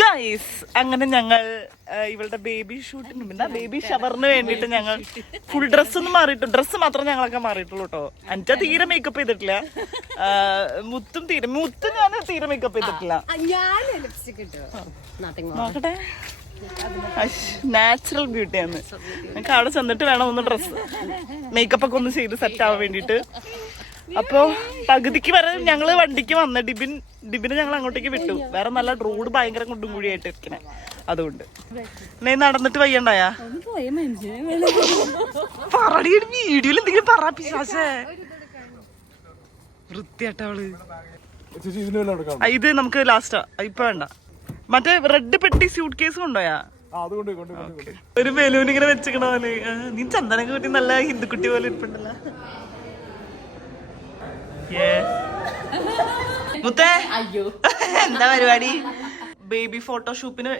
Guys അങ്ങനെ ഞങ്ങൾ ഇവളുടെ ബേബി ഷൂട്ടിന് പിന്നെ ബേബി ഷവറിന് വേണ്ടിട്ട് ഞങ്ങൾ ഫുൾ ഡ്രസ് ഒന്നും മാറിയിട്ടു. ഡ്രസ്സ് മാത്രം ഞങ്ങളൊക്കെ മാറിയിട്ടുള്ളൂ കേട്ടോ. അഞ്ച തീരെ മേക്കപ്പ് ചെയ്തിട്ടില്ല. മുത്തും ഞാൻ തീരെ മേക്കപ്പ് ചെയ്തിട്ടില്ല. നോക്കട്ടെ, നാച്ചുറൽ ബ്യൂട്ടിയാണ്. ഞങ്ങൾക്ക് അവിടെ ചെന്നിട്ട് വേണം ഒന്ന് ഡ്രസ് മേക്കപ്പ് ഒക്കെ ഒന്ന് ചെയ്ത് സെറ്റ് ആവാൻ വേണ്ടിട്ട്. അപ്പൊ പകുതിക്ക് വരെ ഞങ്ങള് വണ്ടിക്ക് വന്ന ഡിബിനെ ഞങ്ങൾ അങ്ങോട്ടേക്ക് വിട്ടു. വേറെ നല്ല റോഡ് ഭയങ്കര കുണ്ടും കൂടിയായിട്ട് ഇരിക്കണേ. അതുകൊണ്ട് നീ നടന്നിട്ട് വയ്യണ്ടായാ പറടി വീഡിയോയിൽ എന്തെങ്കിലും പറ പിശാചേ. വൃത്തിയാട്ടവള് ഇത് നമുക്ക് ലാസ്റ്റാ, ഇപ്പൊ വേണ്ട. മറ്റേ റെഡ് പെട്ടി സ്യൂട്ട് കേസ് കൊണ്ടോയാ? ഒരു ബലൂൺ ഇങ്ങനെ വെച്ചിക്കണ പോലെ. നീ ചന്ദനൊക്കെ കൂട്ടി നല്ല ഹിന്ദുക്കുട്ടി പോലെ ഇരിപ്പുണ്ടല്ലോ. മുത്തേ എന്താ പരിപാടി? ബേബി ഫോട്ടോഷൂപ്പിന്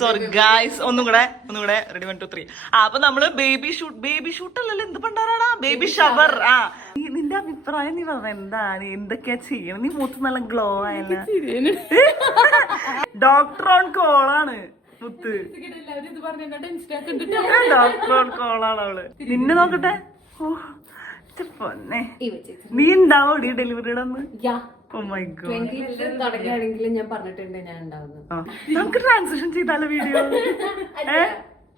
സോറി ഗായ്സ്, ഒന്നും കൂടെ റെഡി 1 2 3. അപ്പൊ നമ്മള് ബേബി ഷൂട്ട് അല്ലല്ലോ, എന്ത് പണ്ടാറാടാ, ബേബി ഷവർ. നിന്റെ അഭിപ്രായം നീ പറഞ്ഞ എന്താണ്, എന്തൊക്കെയാ ചെയ്യണം? നീ മൂത്ത് നല്ല ഗ്ലോ ആയല്ല. ഡോക്ടർ ഓൺ കോളാണ് മുത്ത്, ഡോക്ടർ ഓൺ കോളാണ് അവള്. നിന്നെ നോക്കട്ടെ. പൊന്നെ, നീ ഉണ്ടാവോടി ഡെലിവറിയുടെ അന്ന്? നമുക്ക് ട്രാൻസിഷൻ ചെയ്താലോ വീഡിയോ?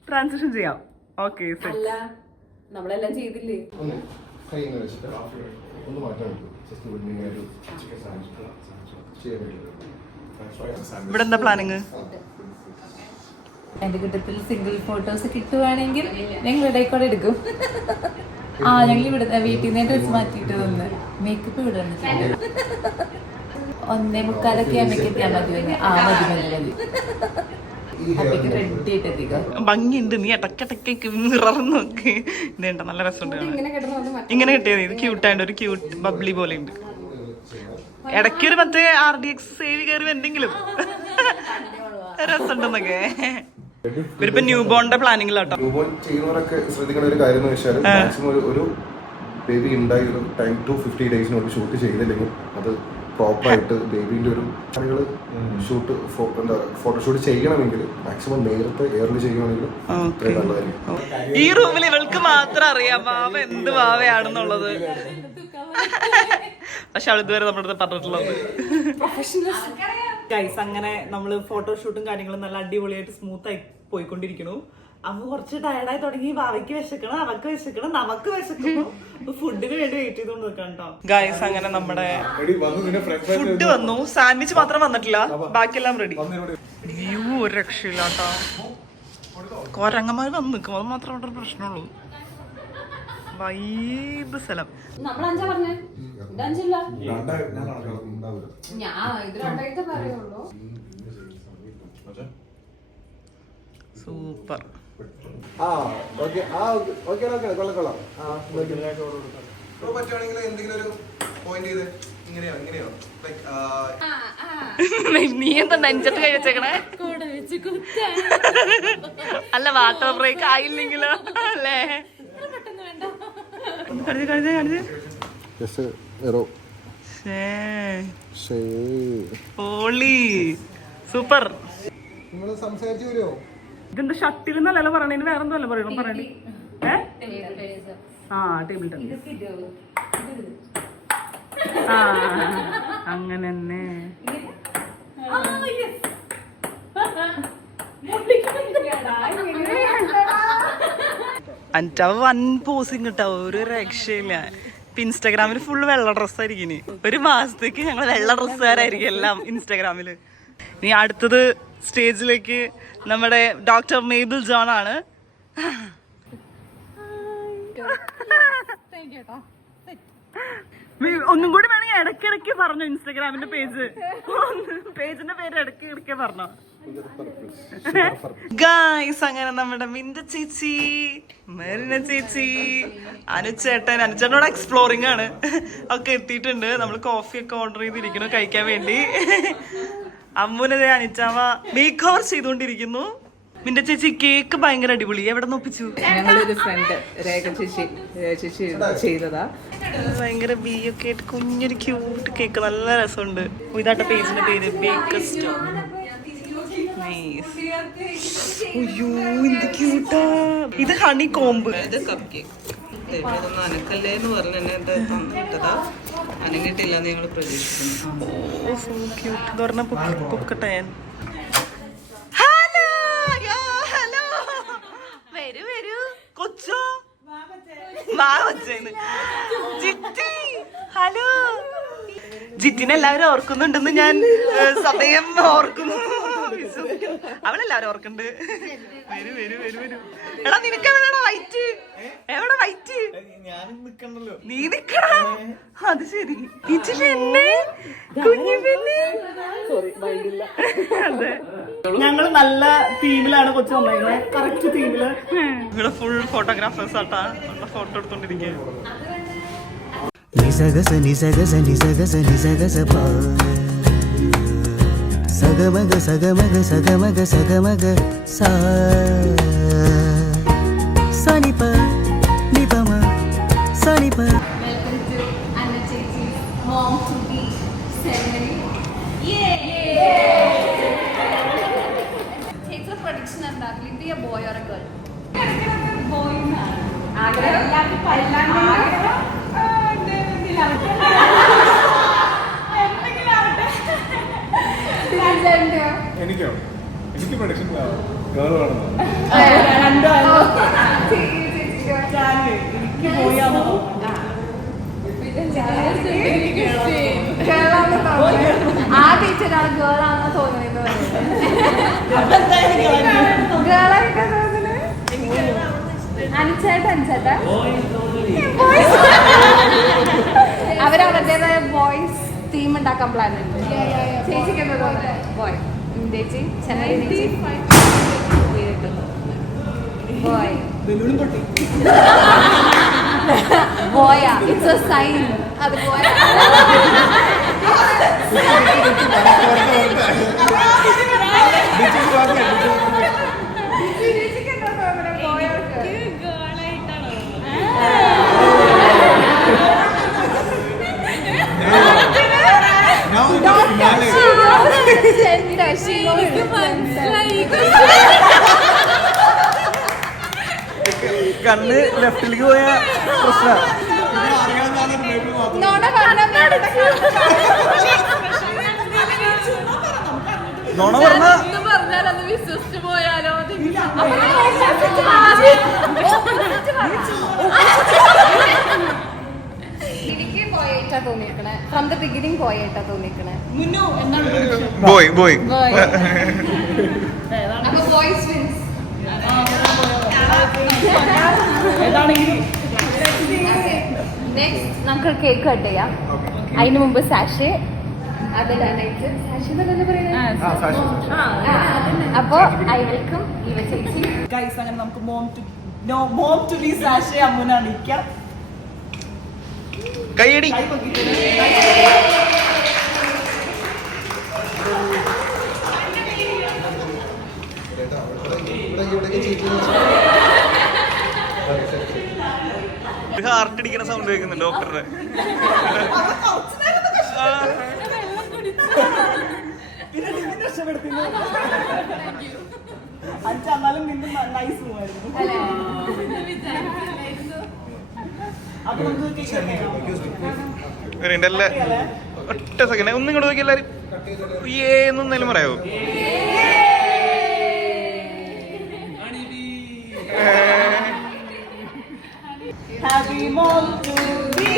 ട്രാൻസിഷൻ ചെയ്യാം. ഓക്കെ, നമ്മളെല്ലാം ചെയ്തില്ലേ? ഇവിടെ എന്താ പ്ലാനിങ്? എന്റെ കൂട്ടത്തിൽ സിംഗിൾ ഫോട്ടോസ് കിട്ടുവാണെങ്കിൽ ഞങ്ങൾ ഇടയ്ക്കൂടെ എടുക്കും. ഞങ്ങൾ ഇവിടെ വീട്ടിൽ നിന്ന് ഡ്രസ് മാറ്റിയിട്ട് വന്ന് മേക്കപ്പ് ഇവിടെ വന്നിട്ടുണ്ട്. 1:45 ആകുമ്പോ എത്തിയാൽ മതി. മതി അപ്പേക്ക് റെഡി ആയിട്ട് എത്തിക്കോ. ഭംഗിയുണ്ട്. നീ ഇടയ്ക്കിടയ്ക്ക് മിറർ നോക്ക്. ഇതേണ്ട നല്ല രസമുണ്ട്. ഇങ്ങനെ കിട്ടിയത് ഇത് ക്യൂട്ടായിട്ട് ഒരു ക്യൂട്ട് ബബ്ലി പോലെ ഉണ്ട്. ഇടയ്ക്കൊരു മറ്റേ RDX സേവ് കയറി എന്തെങ്കിലും രസമുണ്ടെന്നൊക്കെ. ഇവരിപ്പോ ന്യൂ ബോണിന്റെ പ്ലാനിങ്ങിലാട്ടോ. ന്യൂ ബോൺ ചെയ്യുന്നവരൊക്കെ ശ്രദ്ധിക്കുന്ന ഒരു കാര്യം എന്ന് വെച്ചാൽ മാക്സിമം ഒരു ബേബി ഉണ്ടായി ഒരു 10 to 50 ഡേയ്സിനുള്ളിൽ ഷൂട്ട് ചെയ്തില്ലെങ്കിൽ അത് പ്രോപ്പറായിട്ട് ബേബിന്റെ ഒരു ഷൂട്ട് ഫോട്ടോഷൂട്ട് ചെയ്യണമെങ്കിൽ മാക്സിമം നേരത്തെ എയർലി ചെയ്യണമെങ്കിൽ നല്ലതായിരിക്കും. ഈ റൂമിൽ ഇവൾക്ക് മാത്രം അറിയാം വാവ എന്ത് വാവയാണെന്നുള്ളത്. പക്ഷെ അവൾ ഇതുവരെ നമ്മുടെ അടുത്ത് പറഞ്ഞിട്ടുള്ളത്. ഗൈസ്, അങ്ങനെ നമ്മള് ഫോട്ടോഷൂട്ടും കാര്യങ്ങളും നല്ല അടിപൊളിയായിട്ട് സ്മൂത്ത് ആയി പോയിക്കൊണ്ടിരിക്കണു. അമ്മ കുറച്ച് ടയർഡായി തുടങ്ങി. വാവയ്ക്ക് വിശക്കണം, അവക്ക് വിശക്കണം, നമുക്ക് വിശക്കണം. ഫുഡിന് വേണ്ടി വെയിറ്റ് ചെയ്തോണ്ട് നിൽക്കാം കേട്ടോ. ഗൈസ്, അങ്ങനെ നമ്മുടെ ഫുഡ് വന്നു. സാൻഡ്വിച്ച് മാത്രം വന്നിട്ടില്ല, ബാക്കിയെല്ലാം റെഡി. വ്യൂ ഒരു രക്ഷയില്ല കേട്ടോ. കൊരങ്ങന്മാര് വന്ന് നിൽക്കും, അത് മാത്രം അവിടെ പ്രശ്നമുള്ളൂ. വൈബ് സ്ഥലം. സൂപ്പർ. നീ എന്താ നെഞ്ചത്ത് കൈ വെച്ചേക്കണേ? അല്ല, വാട്ടർ ബ്രേക്ക് ആയില്ലെങ്കിലോ അല്ലേ? സൂപ്പർ. ഇതെന്താ ഷട്ടിൽ എന്നല്ല പറയണേ, വേറെ എന്തല്ല പറയണം പറയണേ. Table tennis. അങ്ങനെ തന്നെ. അൻറ്റാവ് വൻ പോസിങ് കിട്ടാവും, ഒരു രക്ഷയില്ല. ഇപ്പൊ ഇൻസ്റ്റാഗ്രാമിൽ ഫുള്ള് വെള്ള ഡ്രസ്സായിരിക്കും. ഒരു മാസത്തേക്ക് ഞങ്ങൾ വെള്ള ഡ്രസ്സുകാരായിരിക്കും എല്ലാം ഇൻസ്റ്റാഗ്രാമില്. ഇനി അടുത്തത് സ്റ്റേജിലേക്ക് നമ്മുടെ ഡോക്ടർ മേബിൾ ജോൺ ആണ്. ഒന്നും കൂടി വേണമെങ്കിൽ ഇടയ്ക്കിടയ്ക്ക് പറഞ്ഞു. ഇൻസ്റ്റാഗ്രാമിന്റെ പേജിന്റെ പേര് ഇടയ്ക്കിടയ്ക്ക് പറഞ്ഞോ. ഗായ്സ്, അങ്ങനെ നമ്മുടെ മിന്റ ചേച്ചി, മെറിന ചേച്ചി, അനുചേട്ടനോട് എക്സ്പ്ലോറിംഗ് ആണ് ഒക്കെ എത്തിയിട്ടുണ്ട്. നമ്മൾ കോഫി ഒക്കെ ഓർഡർ ചെയ്തിരിക്കുന്നു കഴിക്കാൻ വേണ്ടി. അമ്മുനെ അനിച്ചാവ മേക്ക് ഓവർ ചെയ്തുകൊണ്ടിരിക്കുന്നു. മിന്റെ ചേച്ചി കേക്ക് ഭയങ്കര അടിപൊളി. എവിടെ നോപ്പിച്ചു? ഞങ്ങളൊരു ഫ്രണ്ട് രേഖ ചേച്ചി ചെയ്തതാ. ഭയങ്കര ബീയൊക്കെ ആയിട്ട് കുഞ്ഞൊരു ക്യൂട്ട് കേക്ക്, നല്ല രസമുണ്ട്. ഇതാട്ട പേജിന്റെ പേര് ബേക്കസ്റ്റോ. അയ്യോ എന്ത് ക്യൂട്ടാ. ഇത് ഹണി കോമ്പ്. ഇത് കപ്പ് കേക്ക്. ഇതൊന്നും അനക്കല്ലേ എന്ന് പറഞ്ഞ് എന്നെ തന്നിട്ടതാ. അനങ്ങിട്ടില്ലെന്ന് ഞങ്ങൾ പ്രതീക്ഷിക്കുന്നു. ഓ സോ ക്യൂട്ട്. ഇത് പറഞ്ഞ പൊക്കട്ടെ ഞാൻ. വരൂ വരൂ കൊച്ചോ. ജിറ്റി ഹലോ. ജിറ്റിനെ എല്ലാവരും ഓർക്കുന്നുണ്ടെന്ന് ഞാൻ സദയം ഓർക്കുന്നു. അവളെല്ലാവരും ഓർക്കുന്നുണ്ട്. വരൂ വരൂ വരൂ വരൂ. എടാ നിനക്ക് എവിടെയാണോ വൈറ്റ്? എവിടെ വൈറ്റ്? നീ നിക്കണ. അത് ശരി. അതെ ഞങ്ങള് നല്ല തീമിലാണ് കൊച്ചു വന്നേക്കുന്നത്. കറക്റ്റ് തീമില്. ഇവിടെ ഫുൾ ഫോട്ടോഗ്രാഫേഴ്സ് ആട്ടാ ഫോട്ടോ എടുത്തോണ്ടിരിക്കുക. നിസഗസ നിസഗസ നിസഗസ നിസഗസ സഗമഗ സഗമഗ സഗമഗ സഗമഗ സാ സനിപ നിപമ സനിപ. Welcome to Anna Chechi's mom to be ceremony. Chechi's prediction എന്താണ്? Will it be a boy or a girl? Boy ആണ്. ആഗ്രഹം എനിക്കോ? എനിക്ക് പ്രൊഡക്ഷൻ ഗേൾ വേണം. എനിക്ക് പോയാണോ ആ ടീച്ചറാണ് ഗേളാണെന്ന് തോന്നുന്നത്. ഗേളായിട്ടാ തോന്നുന്നത്. അഞ്ചേട്ടാ അവരവരുടേതായ ബോയ്സ് തീം ഉണ്ടാക്കാൻ പ്ലാൻ ഉണ്ട്. ചേച്ചിക്ക് എന്താ തോന്നുന്നത്? ബോയ് ചേച്ചി ചെന്നൈ ബോയ് ബോയാ. It's a sign. അത് ബോയാ. ചേച്ചിക്ക് എന്താ തോന്നുന്നത്? ബോയോക്ക് കണ്ണ് ലെഫ്റ്റിലേക്ക് പോയ പ്രശ്നം. നോണ പറഞ്ഞാലത് വിശ്വസിച്ചു പോയാലോ? എനിക്ക് പോയിട്ടാ തോന്നിക്കണേ. ഫ്രം ദ ബിഗിനിങ് പോയിട്ടാ തോന്നിക്കണേ. Boy boy. അപ്പൊ ബോയ്സ് വിൻസ്. നെക്സ്റ്റ് നമുക്ക് കേക്ക് കട്ട് ചെയ്യാം. അതിന് മുമ്പ് സാഷെ അതിടാനായിട്ട് അപ്പൊ ഐ വെൽക്കം ഇവ ചേച്ചി. ഗൈസ് അങ്ങനെ നമുക്ക് മോം ടു ബി സാഷെ അമ്മുനെ അണിയിക്കാം. കൈയടി. ഹാർട്ട് അടിക്കുന്ന സൗണ്ട് കേൾക്കുന്നുണ്ട് ഡോക്ടറുടെ. അഞ്ചാന്നാലും നിന്നും നൈസ് പോവായിരുന്നു. അപ്പൊ നമുക്ക് ഒറ്റ സെക്കൻഡ് ഒന്നും ഇങ്ങോട്ട് നോക്കി എല്ലാരും ഏന്നൊന്നും പറയാവോ? Happy mom to be.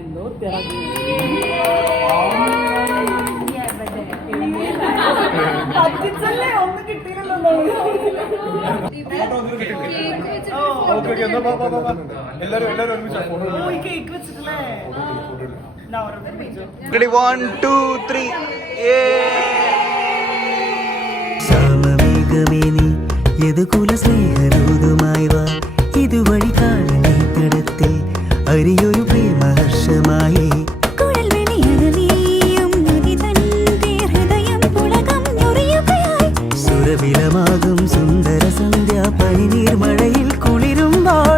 എന്തോ പറ്റിച്ചല്ലേ ഒന്നും കിട്ടിയില്ലല്ലോ. കേക്ക് വെച്ചിട്ടില്ലേ? 1 2 3 മേഘമേ നീ യദുകുല സ്നേഹദൂതുമായി വാ ഇതുവഴി കാലനീ തടത്തിൽ അരിയൊരു പ്രേമഹർഷമായി സുരവിലമാകും സുന്ദര സന്ധ്യ പനിനീർ മഴയിൽ കുളിരുമ്പോൾ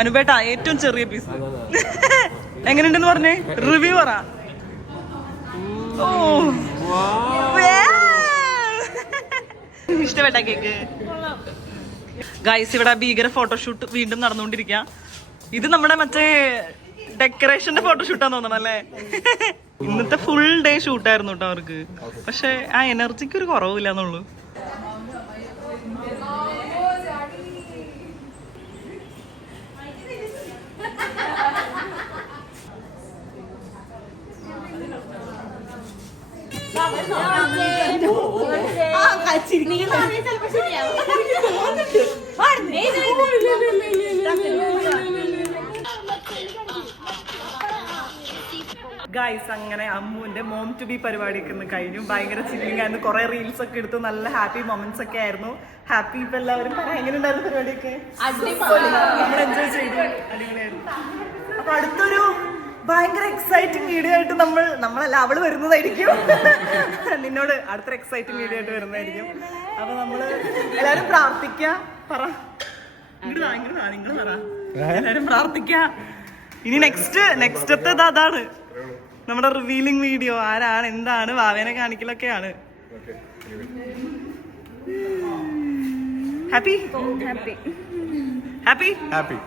അനുപേട്ട ഏറ്റവും ചെറിയ പീസ് എങ്ങനെയുണ്ടെന്ന് പറഞ്ഞേ റിവ്യൂ പറ. ഓ ഇഷ്ടപ്പെട്ട കേക്ക് ഗൈസ്. ഇവിടെ ഭീകര ഫോട്ടോഷൂട്ട് വീണ്ടും നടന്നുകൊണ്ടിരിക്കുക. ഇത് നമ്മുടെ മറ്റേ ഡെക്കറേഷന്റെ ഫോട്ടോഷൂട്ടാന്ന് തോന്നണം അല്ലേ? ഇന്നത്തെ ഫുൾ ഡേ ഷൂട്ടായിരുന്നു കേട്ടോ അവർക്ക്. പക്ഷെ ആ എനർജിക്ക് ഒരു കുറവില്ല എന്നുള്ളൂ. ഗൈസ് അങ്ങനെ അമ്മുവിന്റെ മോം ടു ബി പരിപാടിയൊക്കെ ഇന്ന് കഴിഞ്ഞു. ഭയങ്കര ചില്ലിങ് ആയിരുന്നു. കുറെ റീൽസ് ഒക്കെ എടുത്തു. നല്ല ഹാപ്പി മൊമെന്റ്സ് ഒക്കെ ആയിരുന്നു. ഹാപ്പി ഇപ്പൊ എല്ലാവരും പറയാം എങ്ങനെ ഉണ്ടായിരുന്നു പരിപാടിയൊക്കെ? നമ്മൾ എൻജോയ് ചെയ്തു. അടിപൊളിയായിരുന്നു. അപ്പൊ അടുത്തൊരു ഭയങ്കര എക്സൈറ്റിംഗ് വീഡിയോ ആയിട്ട് നമ്മളല്ല അവള് വരുന്നതായിരിക്കും. നിന്നോട് അടുത്തൊരു എക്സൈറ്റിംഗ് വീഡിയോ ആയിട്ട് വരുന്നതായിരിക്കും. അപ്പൊ നമ്മള് എല്ലാരും പ്രാർത്ഥിക്ക പറ. നിങ്ങൾ പറ. എല്ലാരും പ്രാർത്ഥിക്ക. ഇനി നെക്സ്റ്റത്തെ അതാണ് നമ്മുടെ റിവീലിംഗ് വീഡിയോ. ആരാണ് എന്താണ് വാവേനെ കാണിക്കലൊക്കെയാണ്. Happy happy happy.